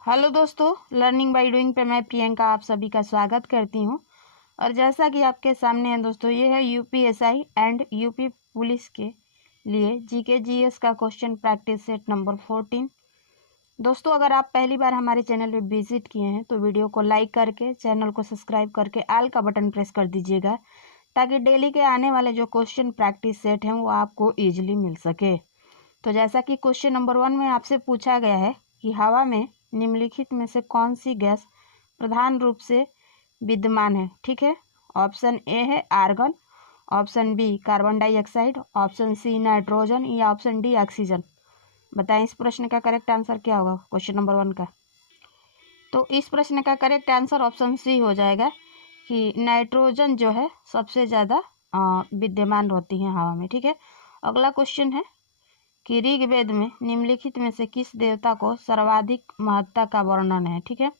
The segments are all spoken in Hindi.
हेलो दोस्तों, लर्निंग बाय डूइंग पे मैं प्रियंका आप सभी का स्वागत करती हूं। और जैसा कि आपके सामने है दोस्तों, ये है यूपीएसआई एंड यूपी पुलिस के लिए जीके जीएस का क्वेश्चन प्रैक्टिस सेट नंबर 14। दोस्तों, अगर आप पहली बार हमारे चैनल पे विजिट किए हैं तो वीडियो को लाइक करके चैनल को सब्सक्राइब करके ऑल का बटन प्रेस कर दीजिएगा, ताकि डेली के आने वाले जो क्वेश्चन प्रैक्टिस सेट हैं वो आपको ईजिली मिल सके। तो जैसा कि क्वेश्चन नंबर 1 में आपसे पूछा गया है कि हवा में निम्नलिखित में से कौन सी गैस प्रधान रूप से विद्यमान है। ठीक है, ऑप्शन ए है argon, option B carbon dioxide, option C nitrogen या ऑप्शन डी ऑक्सीजन। बताएं इस प्रश्न का करेक्ट आंसर क्या होगा क्वेश्चन नंबर 1 का। तो इस प्रश्न का करेक्ट आंसर ऑप्शन सी हो जाएगा कि नाइट्रोजन जो है सबसे ज़्यादा विद्यमान होती है हवा में। ठीक है, अगला क्वेश्चन है कि ऋग्वेद में निम्नलिखित में से किस देवता को सर्वाधिक महत्ता का वर्णन है। ठीक है,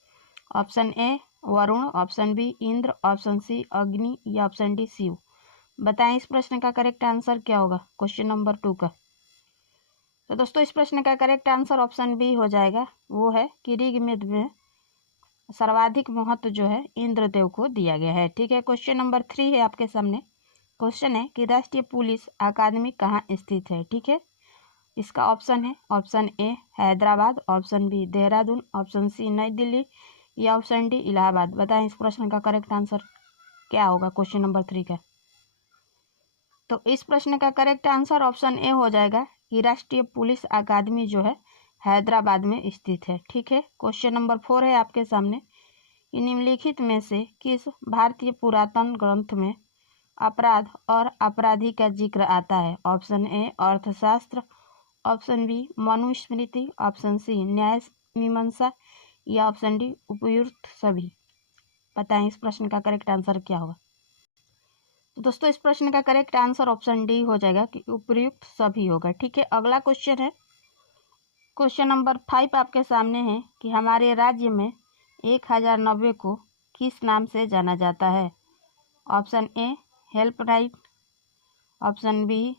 option A Varun, option B Indra, option C Agni या ऑप्शन डी शिव। बताएं इस प्रश्न का करेक्ट आंसर क्या होगा क्वेश्चन नंबर 2 का। तो दोस्तों, इस प्रश्न का करेक्ट आंसर ऑप्शन बी हो जाएगा। वो है कि ऋग्वेद में सर्वाधिक महत्व जो है इंद्रदेव को दिया गया है। ठीक है, क्वेश्चन नंबर 3 है आपके सामने। क्वेश्चन है कि राष्ट्रीय पुलिस अकादमी कहाँ स्थित है। ठीक है, इसका ऑप्शन है option A Hyderabad, option B Dehradun, option C Nai Delhi या ऑप्शन डी इलाहाबाद। बताएं इस प्रश्न का करेक्ट आंसर क्या होगा क्वेश्चन नंबर 3 का। तो इस प्रश्न का करेक्ट आंसर ऑप्शन ए हो जाएगा कि राष्ट्रीय पुलिस अकादमी जो है हैदराबाद में स्थित है। ठीक है, क्वेश्चन नंबर 4 है आपके सामने कि निम्नलिखित में से किस भारतीय पुरातन ग्रंथ में अपराध और अपराधी का जिक्र आता है। Option A Arthashastra, option B Manusmriti, option C Nyaya Mimamsa या ऑप्शन डी उपयुक्त सभी। बताएं इस प्रश्न का करेक्ट आंसर क्या होगा। तो दोस्तों, इस प्रश्न का करेक्ट आंसर ऑप्शन डी हो जाएगा कि उपयुक्त सभी होगा। ठीक है, अगला क्वेश्चन है क्वेश्चन नंबर 5 आपके सामने है कि हमारे राज्य में 1090 को किस नाम से जाना जाता है। Option A helpline, option B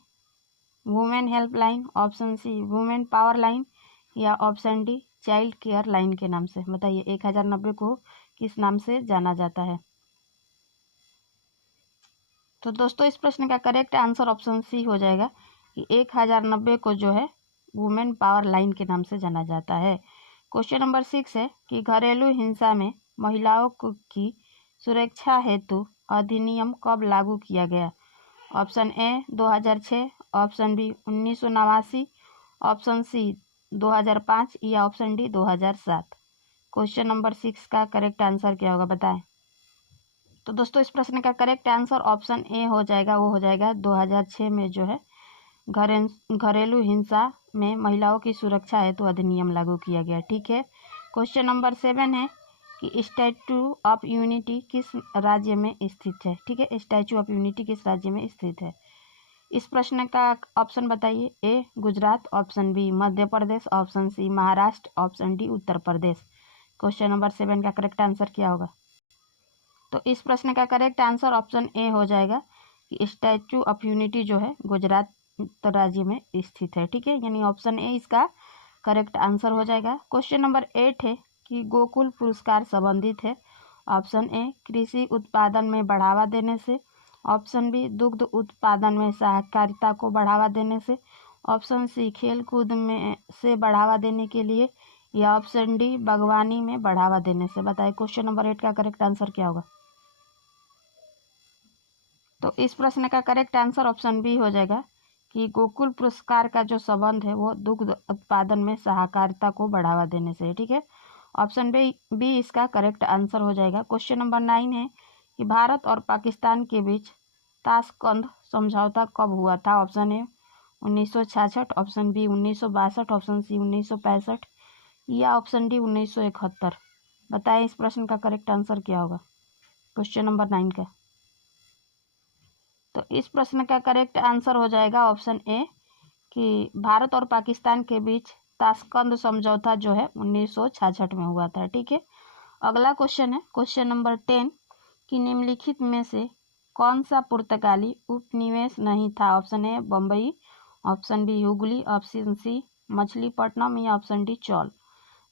women helpline, option C women power line या option D child care line के नाम से। बताइए 1090 को किस नाम से जाना जाता है। तो दोस्तों, इस प्रश्न का करेक्ट आंसर ऑप्शन सी हो जाएगा कि 1090 को जो है वुमेन पावर लाइन के नाम से जाना जाता है। क्वेश्चन नंबर 6 है कि घरेलू हिंसा में महिलाओं की सुरक्षा हेतु अधिनियम कब लागू किया गया। Option A 2006, option B 1989, option C 2005 या ऑप्शन डी 2007। क्वेश्चन नंबर 6 का करेक्ट आंसर क्या होगा बताएं। तो दोस्तों, इस प्रश्न का करेक्ट आंसर ऑप्शन ए हो जाएगा। वो हो जाएगा 2006 में जो है घरेलू हिंसा में महिलाओं की सुरक्षा हेतु अधिनियम लागू किया गया। ठीक है, क्वेश्चन नंबर 7 है कि स्टैचू ऑफ यूनिटी किस राज्य में स्थित है। ठीक है, स्टैचू ऑफ यूनिटी किस राज्य में स्थित है। इस प्रश्न का ऑप्शन बताइए। A Gujarat, option B Madhya Pradesh, option C Maharashtra, option D Uttar Pradesh. Question number 7 का करेक्ट आंसर क्या होगा। तो इस प्रश्न का करेक्ट आंसर ऑप्शन ए हो जाएगा कि स्टैचू ऑफ यूनिटी जो है गुजरात राज्य में स्थित है। ठीक है, यानी ऑप्शन ए इसका करेक्ट आंसर हो जाएगा। क्वेश्चन नंबर 8 है कि गोकुल पुरस्कार संबंधित है। ऑप्शन ए कृषि उत्पादन में बढ़ावा देने से, ऑप्शन बी दुग्ध उत्पादन में सहकारिता को बढ़ावा देने से, ऑप्शन सी खेल कूद में से बढ़ावा देने के लिए या ऑप्शन डी बागवानी में बढ़ावा देने से। बताइए क्वेश्चन नंबर 8 का करेक्ट आंसर क्या होगा। तो इस प्रश्न का करेक्ट आंसर ऑप्शन बी हो जाएगा कि गोकुल पुरस्कार का जो संबंध है वो दुग्ध उत्पादन में सहकारिता को बढ़ावा देने से है। ठीक है, ऑप्शन बी इसका करेक्ट आंसर हो जाएगा। क्वेश्चन नंबर 9 है कि भारत और पाकिस्तान के बीच ताशकंद समझौता कब हुआ था। Option A 1966, option B 1962, option C 1965 या ऑप्शन डी 1971। बताएं इस प्रश्न का करेक्ट आंसर क्या होगा क्वेश्चन नंबर 9 का। तो इस प्रश्न का करेक्ट आंसर हो जाएगा ऑप्शन ए कि भारत और पाकिस्तान के बीच ताशकंद समझौता जो है 1966 में हुआ था। ठीक है, अगला क्वेश्चन है क्वेश्चन नंबर 10 कि निम्नलिखित में से कौन सा पुर्तगाली उपनिवेश नहीं था। Option A Bombay, option B Hooghly, option C Machilipatnam या ऑप्शन डी चौल।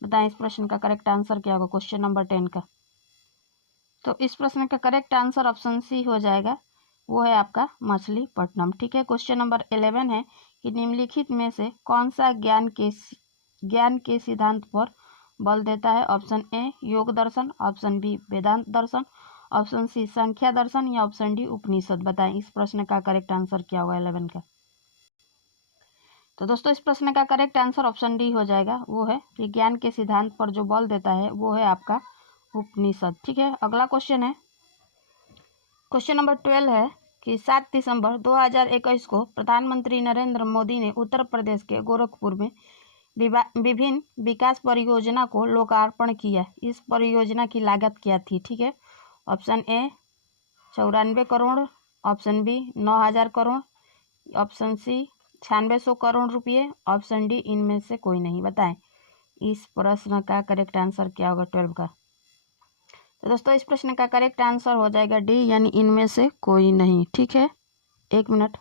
बताएं इस प्रश्न का करेक्ट आंसर क्या होगा क्वेश्चन नंबर 10 का। तो इस प्रश्न का करेक्ट आंसर ऑप्शन सी हो जाएगा, वो है आपका मछलीपट्टनम। ठीक है, क्वेश्चन नंबर 11 है कि निम्नलिखित में से कौन सा ज्ञान के सिद्धांत पर बल देता है। ऑप्शन ए योग दर्शन, ऑप्शन बी वेदांत दर्शन, ऑप्शन सी संख्या दर्शन या ऑप्शन डी उपनिषद। बताएं इस प्रश्न का करेक्ट आंसर क्या होगा 11 का। तो दोस्तों इस प्रश्न का करेक्ट आंसर ऑप्शन डी हो जाएगा, वो है विज्ञान के सिद्धांत पर जो बल देता है वो है आपका उपनिषद। ठीक है, अगला क्वेश्चन है, क्वेश्चन नंबर 12 है कि 7 दिसंबर 2021 को प्रधानमंत्री नरेंद्र मोदी ने उत्तर प्रदेश के गोरखपुर में विभिन्न विकास परियोजना को लोकार्पण किया। इस परियोजना की लागत क्या थी। ठीक है, option A 94 crore, option B 9000 crore, option C 9600 crore रुपये, ऑप्शन डी इनमें से कोई नहीं। बताएं इस प्रश्न का करेक्ट आंसर क्या होगा 12 का। तो दोस्तों इस प्रश्न का करेक्ट आंसर हो जाएगा डी, यानी इनमें से कोई नहीं। ठीक है, एक मिनट,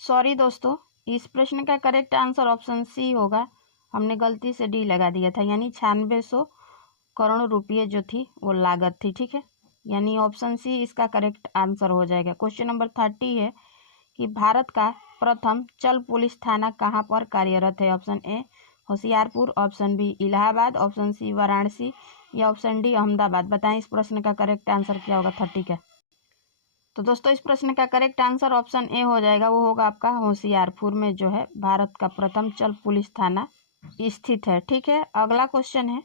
सॉरी दोस्तों, इस प्रश्न का करेक्ट आंसर ऑप्शन सी होगा, हमने गलती से डी लगा दिया था, यानी 9600 करोड़ रुपये जो थी वो लागत थी। ठीक है, यानी ऑप्शन सी इसका करेक्ट आंसर हो जाएगा। क्वेश्चन नंबर 30 है कि भारत का प्रथम चल पुलिस थाना कहाँ पर कार्यरत है। Option A Hoshiarpur, option B Allahabad, option C Varanasi या ऑप्शन डी अहमदाबाद। बताएं इस प्रश्न का करेक्ट आंसर क्या होगा 30 का। तो दोस्तों इस प्रश्न का करेक्ट आंसर ऑप्शन ए हो जाएगा, वो होगा आपका होशियारपुर में जो है भारत का प्रथम चल पुलिस थाना स्थित है। ठीक है, अगला क्वेश्चन है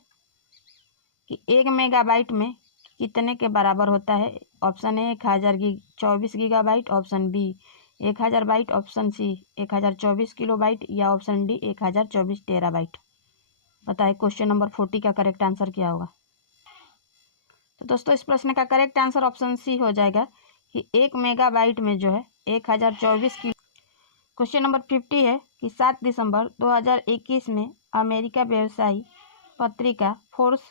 कि 1 मेगाबाइट में कितने के बराबर होता है। Option A 1024 gigabyte, option B 1000 byte, option C 1024 kilobyte या ऑप्शन डी 1024 टेराबाइट। बताएं क्वेश्चन नंबर 40 का करेक्ट आंसर क्या होगा। तो दोस्तों इस प्रश्न का करेक्ट आंसर ऑप्शन सी हो जाएगा कि 1 मेगाबाइट में जो है 1024 किलो। क्वेश्चन नंबर 50 है कि 7 दिसंबर 2021 में अमेरिका व्यवसायी पत्रिका फोर्स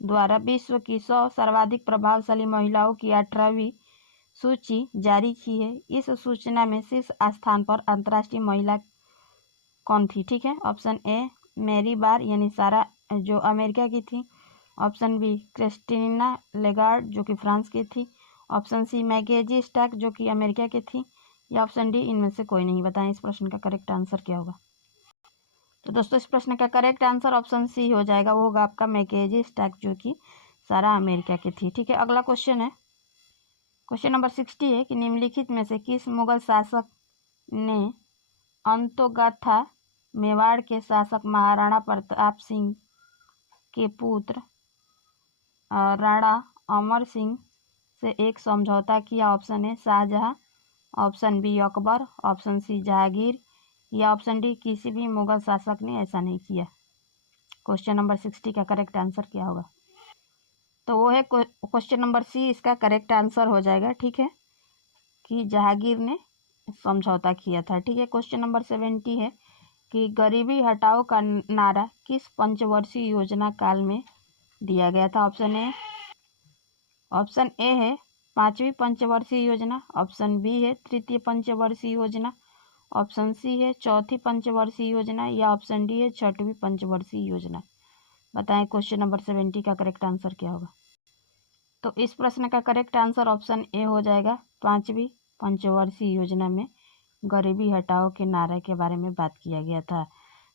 द्वारा विश्व की 100 सर्वाधिक प्रभावशाली महिलाओं की 18वीं सूची जारी की है। इस सूचना में शीर्ष स्थान पर अंतर्राष्ट्रीय महिला कौन थी। ठीक है, ऑप्शन ए मेरी बार यानी सारा जो अमेरिका की थी, ऑप्शन बी क्रिस्टीना लेगार्ड जो कि फ्रांस की थी, ऑप्शन सी मैकेजी स्टैक जो कि अमेरिका की थी या ऑप्शन डी इनमें से कोई नहीं। बताएं इस प्रश्न का करेक्ट आंसर क्या होगा। तो दोस्तों इस प्रश्न का करेक्ट आंसर ऑप्शन सी हो जाएगा, वो होगा आपका मैकेजी स्टैक जो कि सारा अमेरिका की थी। ठीक है, अगला क्वेश्चन है, क्वेश्चन नंबर 60 है कि निम्नलिखित में से किस मुगल शासक ने अंतोगथा मेवाड़ के शासक महाराणा प्रताप सिंह के पुत्र राणा अमर सिंह से एक समझौता किया। Option A Shahjahan, option B Akbar, option C Jahangir या ऑप्शन डी किसी भी मुगल शासक ने ऐसा नहीं किया। क्वेश्चन नंबर 60 का करेक्ट आंसर क्या होगा। तो वो है क्वेश्चन नंबर सी, इसका करेक्ट आंसर हो जाएगा। ठीक है, कि जहांगीर ने समझौता किया था। ठीक है, क्वेश्चन नंबर 70 है कि गरीबी हटाओ का नारा किस पंचवर्षीय योजना काल में दिया गया था। ऑप्शन ए है 5वीं पंचवर्षीय योजना, ऑप्शन बी है तृतीय पंचवर्षीय योजना, ऑप्शन सी है चौथी पंचवर्षीय योजना या ऑप्शन डी है 6वीं पंचवर्षीय योजना। बताएं क्वेश्चन नंबर 70 का करेक्ट आंसर क्या होगा। तो इस प्रश्न का करेक्ट आंसर ऑप्शन ए हो जाएगा, 5वीं पंचवर्षीय योजना में गरीबी हटाओ के नारे के बारे में बात किया गया था।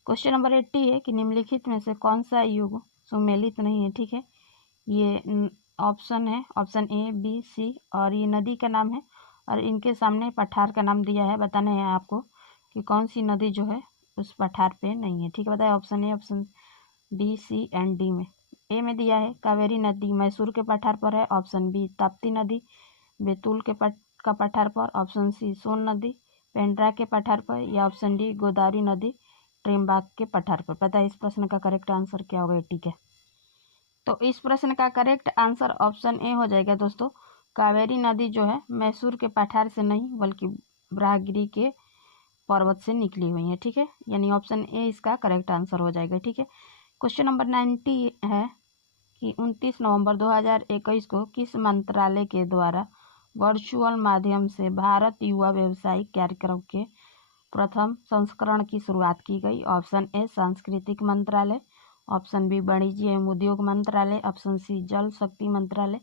क्वेश्चन नंबर 80 है कि निम्नलिखित में से कौन सा युग सुमेलित नहीं है। ठीक है, ये ऑप्शन है ऑप्शन ए बी सी और ये नदी का नाम है और इनके सामने पठार का नाम दिया है। बताना है आपको कि कौन सी नदी जो है उस पठार पे नहीं है। ठीक है, बताए option A, option B, C and D में। ए में दिया है कावेरी नदी मैसूर के पठार पर है, ऑप्शन बी ताप्ती नदी बैतूल के का पठार पर, ऑप्शन सी सोन नदी पेंड्रा के पठार पर या ऑप्शन डी गोदावरी नदी ट्रिम्बाक के पठार पर। पता है इस प्रश्न का करेक्ट आंसर क्या होगा। ठीक है, तो इस प्रश्न का करेक्ट आंसर ऑप्शन ए हो जाएगा दोस्तों, कावेरी नदी जो है मैसूर के पठार से नहीं बल्कि ब्राहगिरी के पर्वत से निकली हुई है। ठीक है, यानी ऑप्शन ए इसका करेक्ट आंसर हो जाएगा। ठीक है, क्वेश्चन नंबर 90 है कि 29 नवंबर 2021 को किस मंत्रालय के द्वारा वर्चुअल माध्यम से भारत युवा व्यवसायिक कार्यक्रम के प्रथम संस्करण की शुरुआत की गई। ऑप्शन ए सांस्कृतिक मंत्रालय, ऑप्शन बी वाणिज्य एवं उद्योग मंत्रालय, ऑप्शन सी जल शक्ति मंत्रालय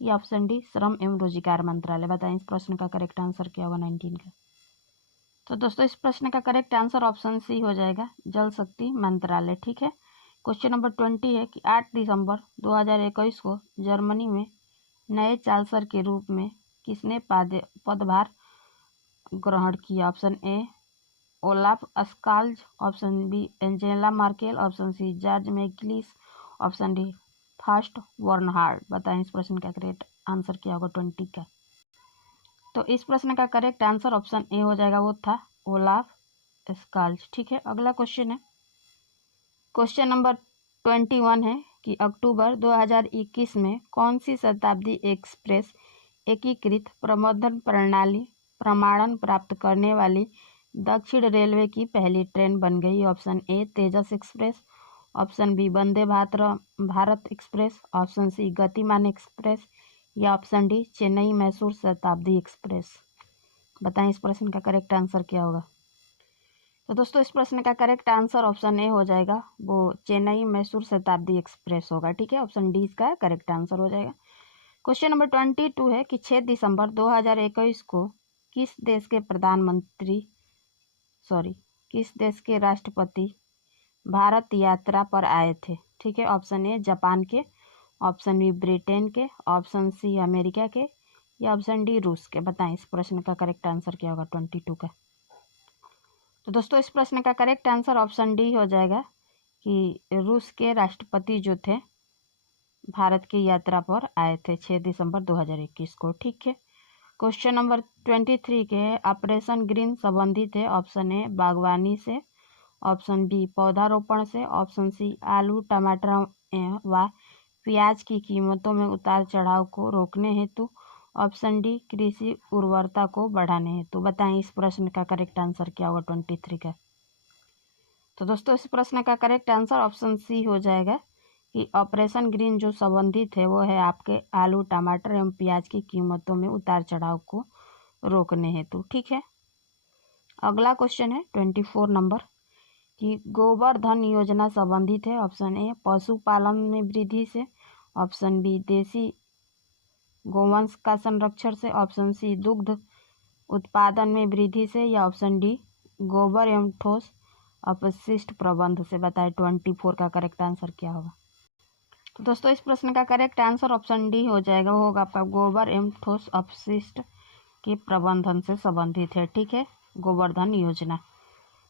या ऑप्शन डी श्रम एवं रोजगार मंत्रालय। बताएं इस प्रश्न का करेक्ट आंसर क्या होगा 19 का। तो दोस्तों इस प्रश्न का करेक्ट आंसर ऑप्शन सी हो जाएगा, जल शक्ति मंत्रालय। ठीक है। क्वेश्चन नंबर 20 है कि 8 दिसंबर 2021 को जर्मनी में नए चांसलर के रूप में किसने पदभार ग्रहण किया। Option A Olaf Scholz, option B Angela Merkel, option C George McLiss, option D first Bernhard. बताएं इस प्रश्न का करेक्ट आंसर क्या होगा 20 का। तो इस प्रश्न का करेक्ट आंसर ऑप्शन ए हो जाएगा, वो था ओलाफ स्काल्ज। ठीक है। अगला क्वेश्चन है, क्वेश्चन नंबर 21 है कि अक्टूबर 2021 में कौन सी शताब्दी एक्सप्रेस एकीकृत प्रबंधन प्रणाली प्रमाणन प्राप्त करने वाली दक्षिण रेलवे की पहली ट्रेन बन गई। Option A Tejas express, option B Vande Bharat express, option C Gatiman express या option D Chennai Mysore Shatabdi express. बताएं इस प्रश्न का करेक्ट आंसर क्या होगा। तो दोस्तों इस प्रश्न का करेक्ट आंसर ऑप्शन ए हो जाएगा, वो चेन्नई मैसूर शताब्दी एक्सप्रेस होगा। ठीक है। ऑप्शन डी इसका करेक्ट आंसर हो जाएगा। क्वेश्चन नंबर 22 है कि 6 दिसंबर 2021 को किस देश के राष्ट्रपति भारत यात्रा पर आए थे। ठीक है। ऑप्शन ए जापान के, ऑप्शन बी ब्रिटेन के, ऑप्शन सी अमेरिका के या ऑप्शन डी रूस के। बताएं इस प्रश्न का करेक्ट आंसर क्या होगा 22 का। तो दोस्तों इस प्रश्न का करेक्ट आंसर ऑप्शन डी हो जाएगा कि रूस के राष्ट्रपति जो थे भारत की यात्रा पर आए थे 6 दिसंबर 2021 को। ठीक है। क्वेश्चन नंबर 23 के ऑपरेशन ग्रीन संबंधित है। ऑप्शन ए बागवानी से, ऑप्शन बी पौधारोपण से, ऑप्शन सी आलू टमाटर व प्याज की कीमतों में उतार चढ़ाव को रोकने हेतु, ऑप्शन डी कृषि उर्वरता को बढ़ाने हेतु। बताएं इस प्रश्न का करेक्ट आंसर क्या होगा 23 का। तो दोस्तों इस प्रश्न का करेक्ट आंसर ऑप्शन सी हो जाएगा कि ऑपरेशन ग्रीन जो संबंधित है वो है आपके आलू टमाटर एवं प्याज की कीमतों में उतार चढ़ाव को रोकने हेतु। ठीक है। अगला क्वेश्चन है 24 नंबर कि गोवर्धन योजना संबंधित है। ऑप्शन ए पशुपालन में वृद्धि से, ऑप्शन बी देसी गोवंश का संरक्षण से, ऑप्शन सी दुग्ध उत्पादन में वृद्धि से या ऑप्शन डी गोबर एवं ठोस अपशिष्ट प्रबंध से। बताएं 24 का करेक्ट आंसर क्या होगा। तो दोस्तों इस प्रश्न का करेक्ट आंसर ऑप्शन डी हो जाएगा, वो होगा आपका गोबर एवं ठोस अपशिष्ट के प्रबंधन से संबंधित है। ठीक है। गोवर्धन योजना।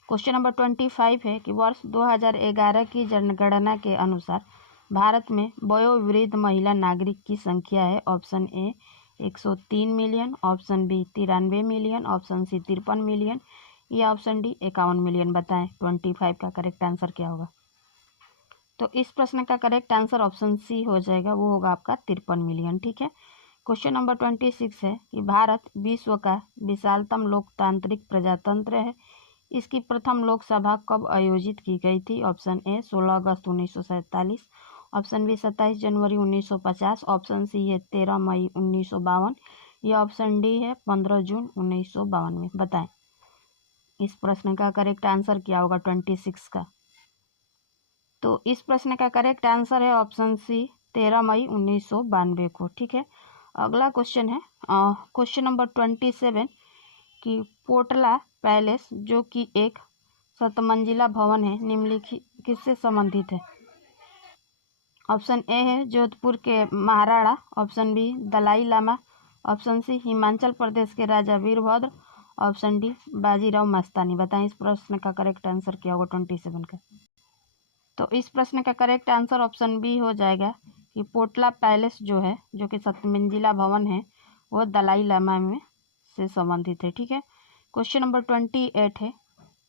क्वेश्चन नंबर 25 है कि वर्ष 2011 की जनगणना के अनुसार भारत में वयोवृद्ध महिला नागरिक की संख्या है। Option A 103 million, option B 93 million, option C 53 million या ऑप्शन डी 51 मिलियन। बताएं 25 का करेक्ट आंसर क्या होगा। तो इस प्रश्न का करेक्ट आंसर ऑप्शन सी हो जाएगा, वो होगा आपका 53 मिलियन। ठीक है। क्वेश्चन नंबर 26 है कि भारत विश्व का विशालतम लोकतांत्रिक प्रजातंत्र है। इसकी प्रथम लोकसभा कब आयोजित की गई थी। ऑप्शन ए 16 अगस्त 1947, ऑप्शन बी 27 जनवरी 1950, ऑप्शन सी है 13 मई 1952 या ऑप्शन डी है 15 जून 1952 में। बताएं इस प्रश्न का करेक्ट आंसर क्या होगा 26 का। तो इस प्रश्न का करेक्ट आंसर है ऑप्शन सी 13 मई 1992 को। ठीक है। अगला क्वेश्चन है क्वेश्चन नंबर 27 कि पोटला पैलेस जो कि एक 7 मंजिला भवन है निम्नलिखित किससे संबंधित है। ऑप्शन ए है जोधपुर के Maharana, option B Dalai Lama, option C Himachal Pradesh के राजा वीरभद्र, ऑप्शन डी बाजीराव मस्तानी। बताएं इस प्रश्न का करेक्ट आंसर क्या होगा 27 का। तो इस प्रश्न का करेक्ट आंसर ऑप्शन बी हो जाएगा कि पोटला पैलेस जो है, जो कि 7 मंजिला भवन है, वो दलाई लामा में से संबंधित है। ठीक है। क्वेश्चन नंबर 28 है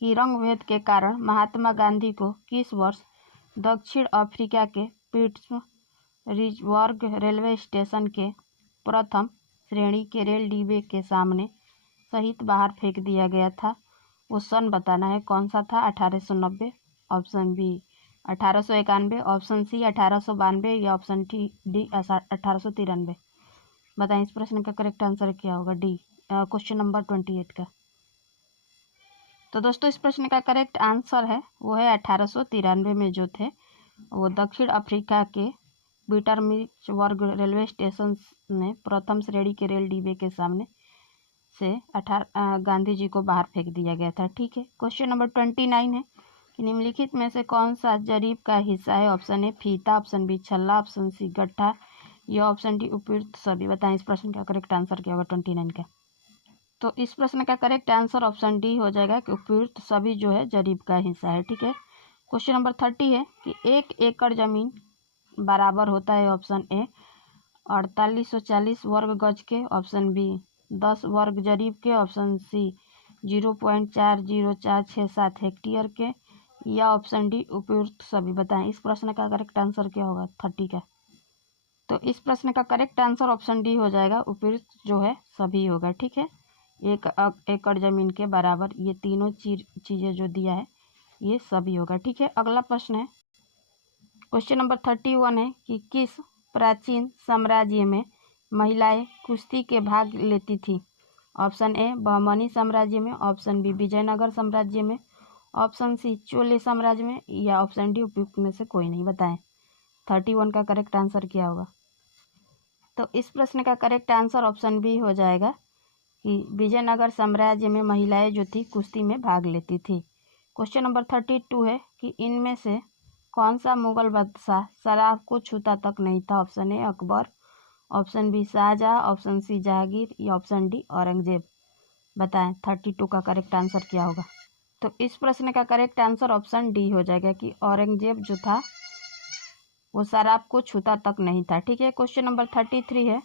कि रंग भेद के कारण महात्मा गांधी को किस वर्ष दक्षिण अफ्रीका के पीट्सबर्ग रेलवे स्टेशन के प्रथम श्रेणी के रेल डिब्बे के सामने सहित बाहर फेंक दिया गया था। वो सन बताना है कौन सा था। 1890, ऑप्शन बी 1891, ऑप्शन सी 1892 या ऑप्शन डी 1893। बताएं इस प्रश्न का करेक्ट आंसर क्या होगा डी क्वेश्चन नंबर 28 का। तो दोस्तों इस प्रश्न का करेक्ट आंसर है वो है 1893 में जो थे वो दक्षिण अफ्रीका के पीटरमार्टिज रेलवे स्टेशन में प्रथम श्रेणी के रेल डिब्बे के सामने से 18 गांधी जी को बाहर फेंक दिया गया था। ठीक है, क्वेश्चन नंबर 29 है कि निम्नलिखित में से कौन सा जरीब का हिस्सा है? ऑप्शन ए फीता, ऑप्शन बी छल्ला, ऑप्शन सी गट्ठा या ऑप्शन डी उपयुक्त सभी। बताएं इस प्रश्न का करेक्ट आंसर क्या होगा 29 का। तो इस प्रश्न का करेक्ट आंसर ऑप्शन डी हो जाएगा कि उपयुक्त सभी जो है जरीब का हिस्सा है। ठीक है, क्वेश्चन नंबर 30 है कि 1 एकड़ जमीन बराबर होता है ऑप्शन ए 4840 वर्ग गज के, ऑप्शन बी 10 वर्ग जरीब के, ऑप्शन सी 0.404667 हेक्टेयर के या ऑप्शन डी उपयुक्त सभी। बताएं इस प्रश्न का करेक्ट आंसर क्या होगा 30 का। तो इस प्रश्न का करेक्ट आंसर ऑप्शन डी हो जाएगा, उपयुक्त जो है सभी होगा। ठीक है, 1 एकड़ जमीन के बराबर ये तीनों चीज़ें जो दिया है ये सभी होगा। ठीक है, अगला प्रश्न है क्वेश्चन नंबर 31 है कि किस प्राचीन साम्राज्य में महिलाएं कुश्ती के भाग लेती थी? ऑप्शन ए बहमनी साम्राज्य में, ऑप्शन बी विजयनगर साम्राज्य में, ऑप्शन सी चोले साम्राज्य में या ऑप्शन डी उपयुक्त में से कोई नहीं। बताएं 31 का करेक्ट आंसर क्या होगा। तो इस प्रश्न का करेक्ट आंसर ऑप्शन बी हो जाएगा कि विजयनगर साम्राज्य में महिलाएं जो थी कुश्ती में भाग लेती थी। क्वेश्चन नंबर 32 है कि इनमें से कौन सा मुगल बादशाह शराब को छूता तक नहीं था? Option A Akbar, option B Shahjahan, option C Jahangir या ऑप्शन डी औरंगजेब। बताएं 32 का करेक्ट आंसर क्या होगा। तो इस प्रश्न का करेक्ट आंसर ऑप्शन डी हो जाएगा कि औरंगजेब जो था वो शराब को छूता तक नहीं था। ठीक है, क्वेश्चन नंबर 33 है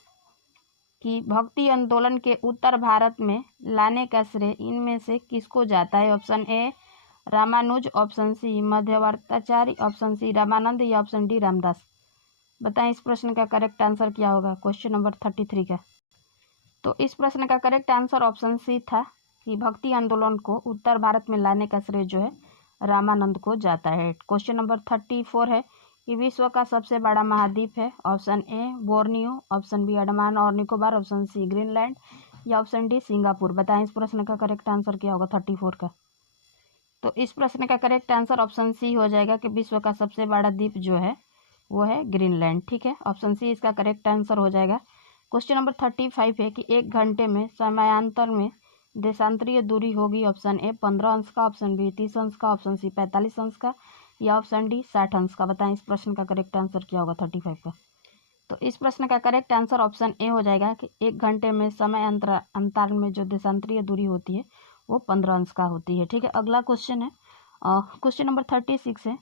कि भक्ति आंदोलन के उत्तर भारत में लाने का श्रेय इनमें से किसको जाता है? Option A Ramanuj, option C Madhvacharya, option C Ramanand या ऑप्शन डी रामदास। बताएं इस प्रश्न का करेक्ट आंसर क्या होगा क्वेश्चन नंबर 33 का। तो इस प्रश्न का करेक्ट आंसर ऑप्शन सी था कि भक्ति आंदोलन को उत्तर भारत में लाने का श्रेय जो है रामानंद को जाता है। क्वेश्चन नंबर 34 है कि विश्व का सबसे बड़ा महाद्वीप है? Option A Borneo, option B Andaman और निकोबार, ऑप्शन सी ग्रीनलैंड या ऑप्शन डी सिंगापुर। बताएं इस प्रश्न का करेक्ट आंसर क्या होगा 34 का। तो इस प्रश्न का करेक्ट आंसर ऑप्शन सी हो जाएगा कि विश्व का सबसे बड़ा द्वीप जो है वो है ग्रीनलैंड। ठीक है, ऑप्शन सी इसका करेक्ट आंसर हो जाएगा। क्वेश्चन नंबर 35 है कि 1 घंटे में समयांतर में देशांतरीय दूरी होगी? ऑप्शन ए 15 अंश का, ऑप्शन बी 30 अंश का, ऑप्शन सी 45 अंश का या ऑप्शन डी 60 अंश का। बताएं इस प्रश्न का करेक्ट आंसर क्या होगा 35 का। तो इस प्रश्न का करेक्ट आंसर ऑप्शन ए हो जाएगा कि 1 घंटे में समय अंतराल में जो देशांतरीय दूरी होती है वो 15 अंश का होती है। ठीक है, अगला क्वेश्चन है क्वेश्चन नंबर 36 है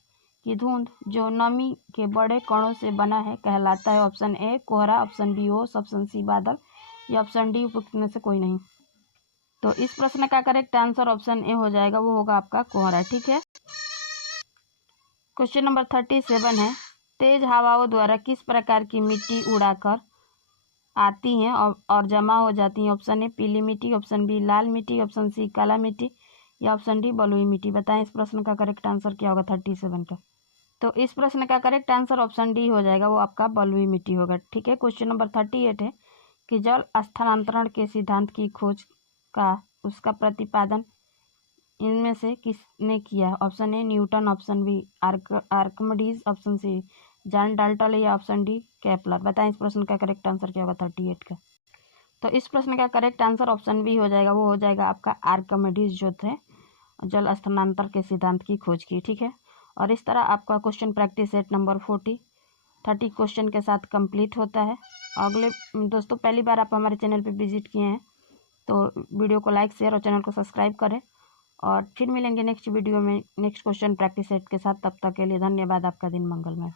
कि धुंध जो नमी के बड़े कणों से बना है कहलाता है? ऑप्शन ए कोहरा, ऑप्शन बी ओस, ऑप्शन सी बादल या ऑप्शन डी उपयुक्त में से कोई नहीं। तो इस प्रश्न का करेक्ट आंसर ऑप्शन ए हो जाएगा, वो होगा आपका कोहरा। ठीक है, क्वेश्चन नंबर 37 है तेज हवाओं द्वारा किस प्रकार की मिट्टी उड़ाकर आती हैं और जमा हो जाती हैं? ऑप्शन ए पीली मिट्टी, ऑप्शन बी लाल मिट्टी, ऑप्शन सी काला मिट्टी या ऑप्शन डी बलुई मिट्टी। बताएं इस प्रश्न का करेक्ट आंसर क्या होगा 37 का। तो इस प्रश्न का करेक्ट आंसर ऑप्शन डी हो जाएगा, वो आपका बलुई मिट्टी होगा। ठीक है, क्वेश्चन नंबर 38 है कि जल स्थानांतरण के सिद्धांत की खोज का उसका प्रतिपादन इनमें से किसने किया? Option A Newton, option B Archimedes, option C John Dalton या ऑप्शन डी केपलर। बताएं इस प्रश्न का करेक्ट आंसर क्या होगा 38 का। तो इस प्रश्न का करेक्ट आंसर ऑप्शन बी हो जाएगा, वो हो जाएगा आपका आर्किमिडीज जो थे जल स्थानांतरण के सिद्धांत की खोज की। ठीक है, और इस तरह आपका question practice set number 30 question के साथ कंप्लीट होता है। अगले दोस्तों पहली बार आप हमारे चैनल पे विजिट किए हैं तो वीडियो को लाइक शेयर और चैनल को सब्सक्राइब करें और फिर मिलेंगे नेक्स्ट वीडियो में नेक्स्ट क्वेश्चन प्रैक्टिस सेट के साथ। तब तक के लिए धन्यवाद। आपका दिन मंगलमय।